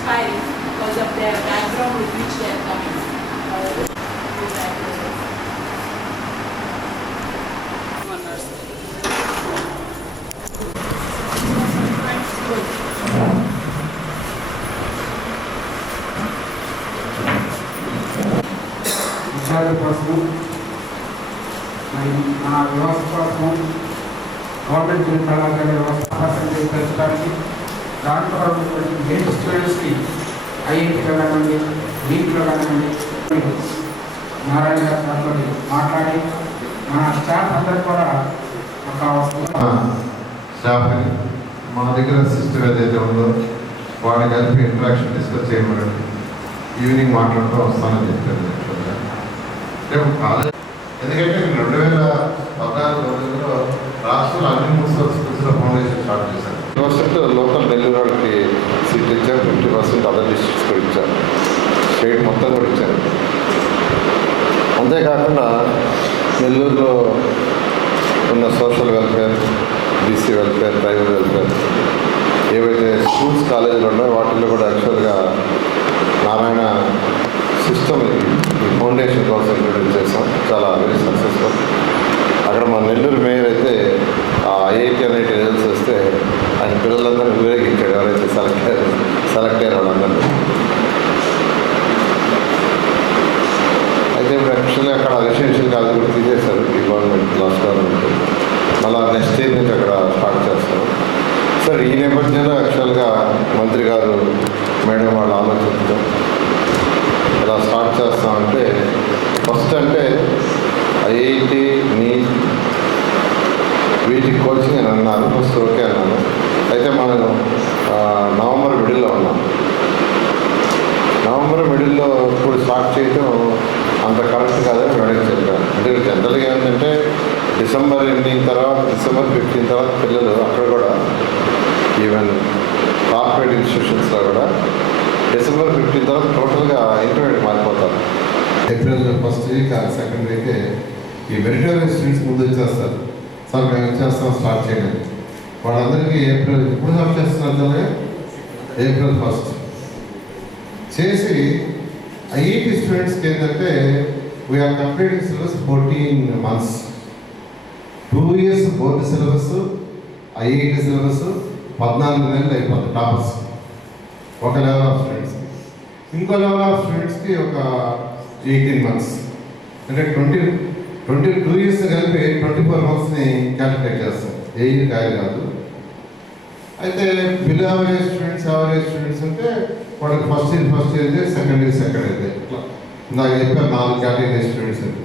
because of their background with which they are coming. Uh, with that, uh, one nurse. విద్యార్థుల కోసం మరి మన వ్యవస్థ కోసం గవర్నమెంట్ జూనియర్ కళాశాల వ్యవస్థ అవకాశం పెంచడానికి దాంట్లో స్టూడెంట్స్కి ఐఐటీలో కానివ్వండి నీట్లో కానివ్వండి నారాయణ గారు సార్తో మాట్లాడి మన స్టాఫ్ అందరు కూడా ఒక స్టాఫ్ని మా దగ్గర సిస్టమ్ ఏదైతే ఉందో వాడిని కలిపి ఇంట్రాక్షన్ డిస్కస్ చేయమని ఈవినింగ్ మాట్లాడుతూ వస్తానని చెప్పారు. యాక్చువల్గా రేపు కాలేజ్ ఎందుకంటే రెండు వేల పద్నాలుగు రోజుల్లో రాష్ట్రంలో అన్ని మున్సిపల్ స్కూల్స్లో ఫౌండేషన్ స్టార్ట్ చేశారు అదర్ డిస్ట్రిక్ట్స్ కూడా ఇచ్చారు స్టేట్ మొత్తం కూడా ఇచ్చారు అంతేకాకుండా నెల్లూరులో ఉన్న social welfare BC welfare tribal welfare ఏవైతే స్కూల్స్ కాలేజీలు ఉన్నాయో వాటిల్లో కూడా యాక్చువల్గా అక్కడ రెసిడెన్షియల్ కాలేజ్ కూడా తీసేశారు ఈ గవర్నమెంట్ లాస్ట్ గవర్నమెంట్ మళ్ళీ నెక్స్ట్ ఇయర్ నుంచి అక్కడ స్టార్ట్ చేస్తారు. సార్ ఈ నేపథ్యంలో యాక్చువల్గా మంత్రి గారు మేడం వాళ్ళ ఆలోచనతో ఇలా స్టార్ట్ చేస్తామంటే ఫస్ట్ అంటే ఐఐటి నీట్ వీటికి కోచింగ్ అని అన్నారు. ఫస్ట్ ఓకే అన్నాను. అయితే మనం నవంబర్ మిడిల్లో ఉన్నాం. నవంబర్ మిడిల్లో ఇప్పుడు స్టార్ట్ చేయటం అంత కరెక్ట్ కాదని మేడం చెప్పాను. అంటే జనరల్గా ఏంటంటే డిసెంబర్ ఎండింగ్ తర్వాత డిసెంబర్ ఫిఫ్టీన్ తర్వాత పిల్లలు అక్కడ కూడా ఈవెన్ కార్పొరేట్ ఇన్స్టిట్యూషన్స్లో కూడా డిసెంబర్ ఫిఫ్టీన్ తర్వాత టోటల్గా ఇంటర్మీడియట్ మారిపోతారు. April first week second week ఈ మెరిటోరియస్ స్టూడెంట్స్ ముందు వచ్చేస్తారు. సార్ మేము వచ్చేస్తాం స్టార్ట్ చేయడం. వాళ్ళందరికీ ఏప్రిల్ ఎప్పుడు స్టార్ట్ చేస్తున్నారు ఏప్రిల్ ఫస్ట్ చేసి ఐఐటి స్టూడెంట్స్కి ఏంటంటే we're completing syllabus fourteen months two years board syllabus IIT syllabus పద్నాలుగు నెలలు అయిపోతుంది టాపర్స్. ఒక లెవెల్ ఆఫ్ స్టూడెంట్స్ ఇంకో లెవెల్ ఆఫ్ స్టూడెంట్స్కి ఒక ఎయిటీన్ మంత్స్ అంటే ట్వంటీ ట్వంటీ టూ ఇయర్స్ కలిపి ట్వంటీ ఫోర్ మంత్స్ని క్యాలిక్యులేట్ చేస్తాం. ఏ ఇయర్ కాదు కాదు. అయితే below average students average students అంటే వాళ్ళకి first year first year second year second year ఇట్లా. నాకు చెప్పారు నాలుగు కేటగిరీ స్టూడెంట్స్ అంటే